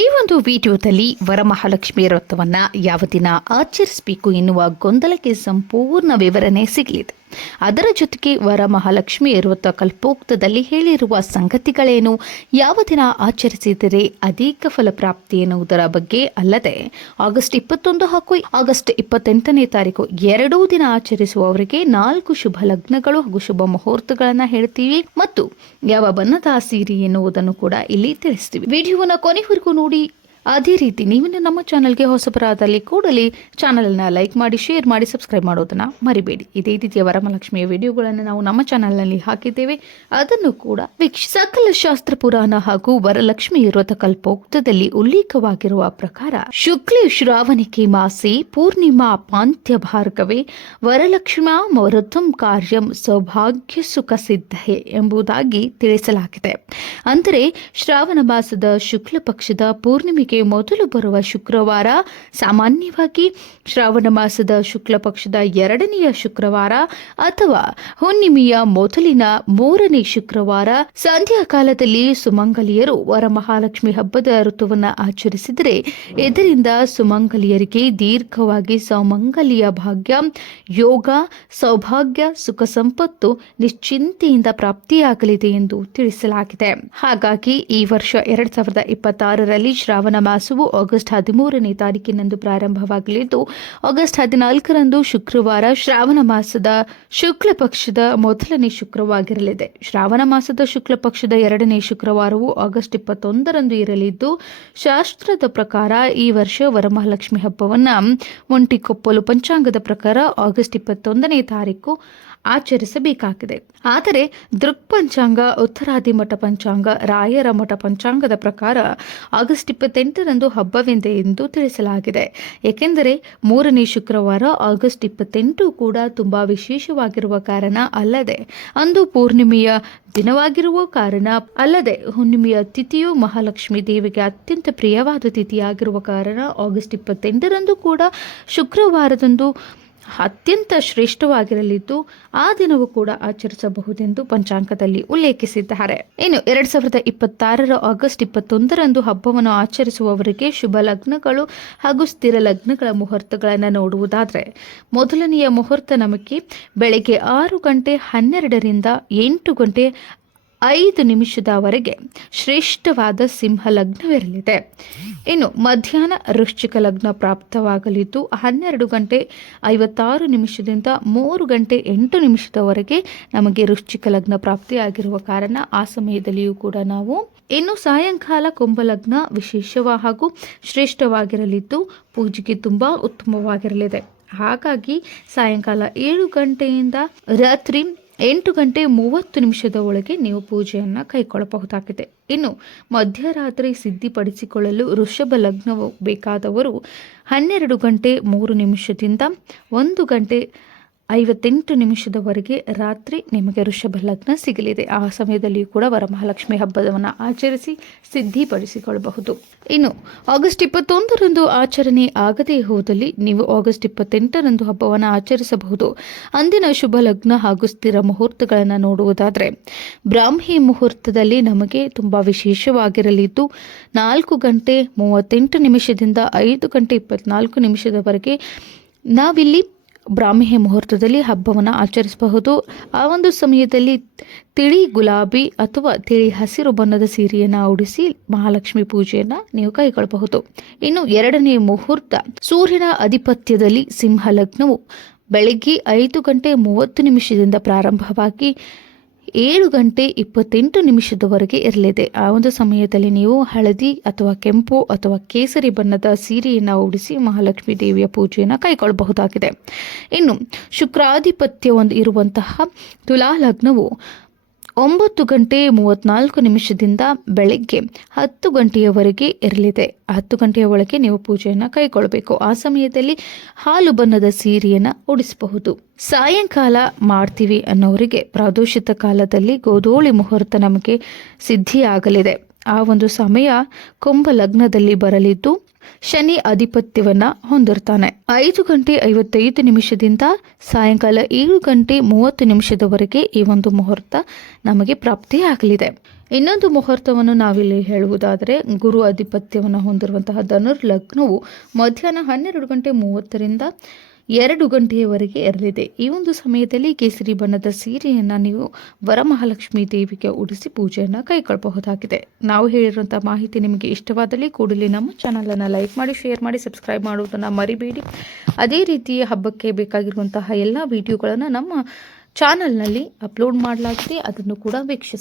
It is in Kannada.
ಈ ಒಂದು ವಿಡಿಯೋದಲ್ಲಿ ವರಮಹಾಲಕ್ಷ್ಮಿ ವ್ರತವನ್ನ ಯಾವ ದಿನ ಆಚರಿಸಬೇಕು ಎನ್ನುವ ಗೊಂದಲಕ್ಕೆ ಸಂಪೂರ್ಣ ವಿವರಣೆ ಸಿಗಲಿದೆ. ಅದರ ಜೊತೆಗೆ ವರಮಹಾಲಕ್ಷ್ಮಿ ವ್ರತ ಕಲ್ಪೋಕ್ತದಲ್ಲಿ ಹೇಳಿರುವ ಸಂಗತಿಗಳೇನು, ಯಾವ ದಿನ ಆಚರಿಸಿದರೆ ಅಧಿಕ ಫಲಪ್ರಾಪ್ತಿ ಎನ್ನುವುದರ ಬಗ್ಗೆ ಅಲ್ಲದೆ ಆಗಸ್ಟ್ 21 ಹಾಗೂ ಆಗಸ್ಟ್ 28ನೇ ತಾರೀಕು ಎರಡೂ ದಿನ ಆಚರಿಸುವವರಿಗೆ 4 ಶುಭ ಲಗ್ನಗಳು ಹಾಗೂ ಶುಭ ಮುಹೂರ್ತಗಳನ್ನ ಹೇಳ್ತೀವಿ ಮತ್ತು ಯಾವ ಬಣ್ಣದ ಸೀರೆ ಎನ್ನುವುದನ್ನು ಕೂಡ ಇಲ್ಲಿ ತಿಳಿಸ್ತೀವಿ. ವಿಡಿಯೋವನ್ನ ಕೊನೆವರೆಗೂ ನೋಡಿ. ಅದೇ ರೀತಿ ನೀವಿನ್ನು ನಮ್ಮ ಚಾನಲ್ಗೆ ಹೊಸಬರಾದಲ್ಲಿ ಕೂಡಲೇ ಚಾನಲ್ನ ಲೈಕ್ ಮಾಡಿ, ಶೇರ್ ಮಾಡಿ, ಸಬ್ಸ್ಕ್ರೈಬ್ ಮಾಡೋದನ್ನ ಮರಿಬೇಡಿ. ಇದೇ ರೀತಿಯ ವರಮಹಾಲಕ್ಷ್ಮಿಯ ವಿಡಿಯೋಗಳನ್ನು ನಾವು ನಮ್ಮ ಚಾನಲ್ನಲ್ಲಿ ಹಾಕಿದ್ದೇವೆ, ಅದನ್ನು ಕೂಡ ವೀಕ್ಷಿಸಿ. ಸಕಲ ಶಾಸ್ತ್ರ ಪುರಾಣ ಹಾಗೂ ವರಲಕ್ಷ್ಮಿ ವ್ರತ ಕಲ್ಪೋಕ್ತದಲ್ಲಿ ಉಲ್ಲೇಖವಾಗಿರುವ ಪ್ರಕಾರ ಶುಕ್ಲ ಶ್ರಾವಣಿಕೆ ಮಾಸೆ ಪೂರ್ಣಿಮಾ ಪಾಂತ್ಯ ಭಾರ್ಗವೇ ವರಲಕ್ಷ್ಮಾ ವ್ರತಂ ಕಾರ್ಯಂ ಸೌಭಾಗ್ಯ ಸುಖ ಸಿದ್ಧೆ ಎಂಬುದಾಗಿ ತಿಳಿಸಲಾಗಿದೆ. ಅಂದರೆ ಶ್ರಾವಣ ಮಾಸದ ಶುಕ್ಲ ಪಕ್ಷದ ಪೂರ್ಣಿಮೆಗೆ ಮೊದಲು ಬರುವ ಶುಕ್ರವಾರ, ಸಾಮಾನ್ಯವಾಗಿ ಶ್ರಾವಣ ಮಾಸದ ಶುಕ್ಲ ಪಕ್ಷದ 2ನೆಯ ಶುಕ್ರವಾರ ಅಥವಾ ಹುಣ್ಣಿಮೆಯ ಮೊದಲಿನ 3ನೇ ಶುಕ್ರವಾರ ಸಂಧ್ಯಾ ಕಾಲದಲ್ಲಿ ಸುಮಂಗಲಿಯರು ವರಮಹಾಲಕ್ಷ್ಮಿ ಹಬ್ಬದ ಋತುವನ್ನು ಆಚರಿಸಿದರೆ ಇದರಿಂದ ಸುಮಂಗಲಿಯರಿಗೆ ದೀರ್ಘವಾಗಿ ಸೌಮಂಗಲಿಯ ಭಾಗ್ಯ, ಯೋಗ, ಸೌಭಾಗ್ಯ, ಸುಖ ಸಂಪತ್ತು ನಿಶ್ಚಿಂತೆಯಿಂದ ಪ್ರಾಪ್ತಿಯಾಗಲಿದೆ ಎಂದು ತಿಳಿಸಲಾಗಿದೆ. ಹಾಗಾಗಿ ಈ ವರ್ಷ 2026ರಲ್ಲಿ ಶ್ರಾವಣ ಮಾಸವು ಆಗಸ್ಟ್ 13ನೇ ತಾರೀಕಿನಂದು ಪ್ರಾರಂಭವಾಗಲಿದ್ದು, ಆಗಸ್ಟ್ 14ರಂದು ಶುಕ್ರವಾರ ಶ್ರಾವಣ ಮಾಸದ ಶುಕ್ಲ ಪಕ್ಷದ ಮೊದಲನೇ ಶುಕ್ರವಾಗಿರಲಿದೆ. ಶ್ರಾವಣ ಮಾಸದ ಶುಕ್ಲ ಪಕ್ಷದ 2ನೇ ಶುಕ್ರವಾರವು ಆಗಸ್ಟ್ 21ರಂದು ಇರಲಿದ್ದು, ಶಾಸ್ತ್ರದ ಪ್ರಕಾರ ಈ ವರ್ಷ ವರಮಹಾಲಕ್ಷ್ಮಿ ಹಬ್ಬವನ್ನ ಒಂಟಿಕೊಪ್ಪಲು ಪಂಚಾಂಗದ ಪ್ರಕಾರ ಆಗಸ್ಟ್ 21ನೇ ತಾರೀಕು ಆಚರಿಸಬೇಕಾಗಿದೆ. ಆದರೆ ದೃಕ್ಪಂಚಾಂಗ, ಉತ್ತರಾದಿ ಮಠ ಪಂಚಾಂಗ, ರಾಯರ ಮಠ ಪಂಚಾಂಗದ ಪ್ರಕಾರ ಆಗಸ್ಟ್ 28ರಂದು ಹಬ್ಬವೆಂದೆ ಎಂದು ತಿಳಿಸಲಾಗಿದೆ. ಏಕೆಂದರೆ 3ನೇ ಶುಕ್ರವಾರ ಆಗಸ್ಟ್ 28 ಕೂಡ ತುಂಬಾ ವಿಶೇಷವಾಗಿರುವ ಕಾರಣ, ಅಲ್ಲದೆ ಅಂದು ಪೂರ್ಣಿಮೆಯ ದಿನವಾಗಿರುವ ಕಾರಣ, ಅಲ್ಲದೆ ಹುಣ್ಣಿಮೆಯ ತಿಥಿಯು ಮಹಾಲಕ್ಷ್ಮಿ ದೇವಿಗೆ ಅತ್ಯಂತ ಪ್ರಿಯವಾದ ತಿಥಿಯಾಗಿರುವ ಕಾರಣ ಆಗಸ್ಟ್ 28ರಂದು ಕೂಡ ಶುಕ್ರವಾರದಂದು ಅತ್ಯಂತ ಶ್ರೇಷ್ಠವಾಗಿರಲಿದ್ದು ಆ ದಿನವೂ ಕೂಡ ಆಚರಿಸಬಹುದೆಂದು ಪಂಚಾಂಗದಲ್ಲಿ ಉಲ್ಲೇಖಿಸಿದ್ದಾರೆ. ಇನ್ನು 2026ರ ಆಗಸ್ಟ್ 21ರಂದು ಹಬ್ಬವನ್ನು ಆಚರಿಸುವವರಿಗೆ ಶುಭ ಲಗ್ನಗಳು ಹಾಗೂ ಸ್ಥಿರ ಲಗ್ನಗಳ ಮುಹೂರ್ತಗಳನ್ನು ನೋಡುವುದಾದರೆ, ಮೊದಲನೆಯ ಮುಹೂರ್ತ ನಮಗೆ ಬೆಳಗ್ಗೆ 6 ಗಂಟೆ 12ರಿಂದ 8 ಗಂಟೆ 5 ನಿಮಿಷದವರೆಗೆ ಶ್ರೇಷ್ಠವಾದ ಸಿಂಹ ಲಗ್ನವಿರಲಿದೆ. ಇನ್ನು ಮಧ್ಯಾಹ್ನ ವೃಶ್ಚಿಕ ಲಗ್ನ ಪ್ರಾಪ್ತವಾಗಲಿದ್ದು 12 ಗಂಟೆ 56 ನಿಮಿಷದಿಂದ 3 ಗಂಟೆ 8 ನಿಮಿಷದವರೆಗೆ ನಮಗೆ ವೃಶ್ಚಿಕ ಲಗ್ನ ಪ್ರಾಪ್ತಿಯಾಗಿರುವ ಕಾರಣ ಆ ಸಮಯದಲ್ಲಿಯೂ ಕೂಡ ನಾವು ಇನ್ನು ಸಾಯಂಕಾಲ ಕುಂಭಲಗ್ನ ವಿಶೇಷವ ಹಾಗೂ ಶ್ರೇಷ್ಠವಾಗಿರಲಿದ್ದು ಪೂಜೆಗೆ ತುಂಬಾ ಉತ್ತಮವಾಗಿರಲಿದೆ. ಹಾಗಾಗಿ ಸಾಯಂಕಾಲ 7 ಗಂಟೆಯಿಂದ ರಾತ್ರಿ 8 ಗಂಟೆ 30 ನಿಮಿಷದ ಒಳಗೆ ನೀವು ಪೂಜೆಯನ್ನು ಕೈಗೊಳ್ಳಬಹುದಾಗಿದೆ. ಇನ್ನು ಮಧ್ಯರಾತ್ರಿ ಸಿದ್ಧಿಪಡಿಸಿಕೊಳ್ಳಲು ವೃಷಭ ಲಗ್ನ ಬೇಕಾದವರು 12 ಗಂಟೆ 3 ನಿಮಿಷದಿಂದ 1 ಗಂಟೆ 58 ನಿಮಿಷದವರೆಗೆ ರಾತ್ರಿ ನಿಮಗೆ ವೃಷಭ ಲಗ್ನ ಸಿಗಲಿದೆ. ಆ ಸಮಯದಲ್ಲಿ ಕೂಡ ವರಮಹಾಲಕ್ಷ್ಮಿ ಹಬ್ಬವನ್ನು ಆಚರಿಸಿ ಸಿದ್ಧಿಪಡಿಸಿಕೊಳ್ಳಬಹುದು. ಇನ್ನು ಆಗಸ್ಟ್ 21ರಂದು ಆಚರಣೆ ಆಗದೇ ಹೋದಲ್ಲಿ ನೀವು ಆಗಸ್ಟ್ 28ರಂದು ಹಬ್ಬವನ್ನು ಆಚರಿಸಬಹುದು. ಅಂದಿನ ಶುಭ ಲಗ್ನ ಹಾಗೂ ಸ್ಥಿರ ಮುಹೂರ್ತಗಳನ್ನು ನೋಡುವುದಾದರೆ, ಬ್ರಾಹ್ಮಿ ಮುಹೂರ್ತದಲ್ಲಿ ನಮಗೆ ತುಂಬ ವಿಶೇಷವಾಗಿರಲಿದ್ದು 4 ಗಂಟೆ 38 ನಿಮಿಷದಿಂದ 5 ಗಂಟೆ 24 ನಿಮಿಷದವರೆಗೆ ನಾವಿಲ್ಲಿ ಬ್ರಾಹ್ಮಿ ಮುಹೂರ್ತದಲ್ಲಿ ಹಬ್ಬವನ್ನು ಆಚರಿಸಬಹುದು. ಆ ಒಂದು ಸಮಯದಲ್ಲಿ ತಿಳಿ ಗುಲಾಬಿ ಅಥವಾ ತಿಳಿ ಹಸಿರು ಬಣ್ಣದ ಸೀರೆಯನ್ನು ಉಡಿಸಿ ಮಹಾಲಕ್ಷ್ಮಿ ಪೂಜೆಯನ್ನು ನೀವು ಕೈಗೊಳ್ಳಬಹುದು. ಇನ್ನು 2ನೇ ಮುಹೂರ್ತ ಸೂರ್ಯನ ಅಧಿಪತ್ಯದಲ್ಲಿ ಸಿಂಹ ಲಗ್ನವು ಬೆಳಗ್ಗೆ 5 ಗಂಟೆ 30 ನಿಮಿಷದಿಂದ ಪ್ರಾರಂಭವಾಗಿ 7 ಗಂಟೆ 28 ನಿಮಿಷದವರೆಗೆ ಇರಲಿದೆ. ಆ ಒಂದು ಸಮಯದಲ್ಲಿ ನೀವು ಹಳದಿ ಅಥವಾ ಕೆಂಪು ಅಥವಾ ಕೇಸರಿ ಬಣ್ಣದ ಸೀರೆಯನ್ನು ಉಡಿಸಿ ಮಹಾಲಕ್ಷ್ಮಿ ದೇವಿಯ ಪೂಜೆಯನ್ನು ಕೈಗೊಳ್ಳಬಹುದಾಗಿದೆ. ಇನ್ನು ಶುಕ್ರಾಧಿಪತ್ಯ ಇರುವಂತಹ ತುಲಾ ಲಗ್ನವು 9 ಗಂಟೆ 34 ನಿಮಿಷದಿಂದ ಬೆಳಗ್ಗೆ 10 ಗಂಟೆಯವರೆಗೆ ಇರಲಿದೆ. 10 ಗಂಟೆಯ ಒಳಗೆ ನೀವು ಪೂಜೆಯನ್ನು ಕೈಗೊಳ್ಳಬೇಕು. ಆ ಸಮಯದಲ್ಲಿ ಹಾಲು ಬಣ್ಣದ ಸೀರೆಯನ್ನು ಉಡಿಸಬಹುದು. ಸಾಯಂಕಾಲ ಮಾಡ್ತೀವಿ ಅನ್ನೋರಿಗೆ ಪ್ರಾದೋಷಿತ ಕಾಲದಲ್ಲಿ ಗೋಧೂಳಿ ಮುಹೂರ್ತ ನಮಗೆ ಸಿದ್ಧಿಯಾಗಲಿದೆ. ಆ ಒಂದು ಸಮಯ ಕುಂಭ ಲಗ್ನದಲ್ಲಿ ಬರಲಿದ್ದು ಶನಿ ಆಧಿಪತ್ಯವನ್ನ ಹೊಂದಿರ್ತಾನೆ. 5 ಗಂಟೆ 55 ನಿಮಿಷದಿಂದ ಸಾಯಂಕಾಲ 7 ಗಂಟೆ 30 ನಿಮಿಷದವರೆಗೆ ಈ ಒಂದು ಮುಹೂರ್ತ ನಮಗೆ ಪ್ರಾಪ್ತಿಯಾಗಲಿದೆ. ಇನ್ನೊಂದು ಮುಹೂರ್ತವನ್ನು ನಾವಿಲ್ಲಿ ಹೇಳುವುದಾದರೆ ಗುರು ಆಧಿಪತ್ಯವನ್ನು ಹೊಂದಿರುವಂತಹ ಧನುರ್ ಲಗ್ನವು ಮಧ್ಯಾಹ್ನ 12:30ರಿಂದ 2 ಗಂಟೆಯವರೆಗೆ ಇರಲಿದೆ. ಈ ಒಂದು ಸಮಯದಲ್ಲಿ ಕೇಸರಿ ಬಣ್ಣದ ಸೀರೆಯನ್ನು ನೀವು ವರಮಹಾಲಕ್ಷ್ಮಿ ದೇವಿಗೆ ಉಡಿಸಿ ಪೂಜೆಯನ್ನು ಕೈಗೊಳ್ಳಬಹುದಾಗಿದೆ. ನಾವು ಹೇಳಿರುವಂಥ ಮಾಹಿತಿ ನಿಮಗೆ ಇಷ್ಟವಾದಲ್ಲಿ ಕೂಡಲೇ ನಮ್ಮ ಚಾನಲನ್ನು ಲೈಕ್ ಮಾಡಿ, ಶೇರ್ ಮಾಡಿ, ಸಬ್ಸ್ಕ್ರೈಬ್ ಮಾಡುವುದನ್ನು ಮರಿಬೇಡಿ. ಅದೇ ರೀತಿ ಹಬ್ಬಕ್ಕೆ ಬೇಕಾಗಿರುವಂತಹ ಎಲ್ಲ ವಿಡಿಯೋಗಳನ್ನು ನಮ್ಮ ಚಾನಲ್ನಲ್ಲಿ ಅಪ್ಲೋಡ್ ಮಾಡಲಾಗಿದೆ, ಅದನ್ನು ಕೂಡ ವೀಕ್ಷಿಸಿ.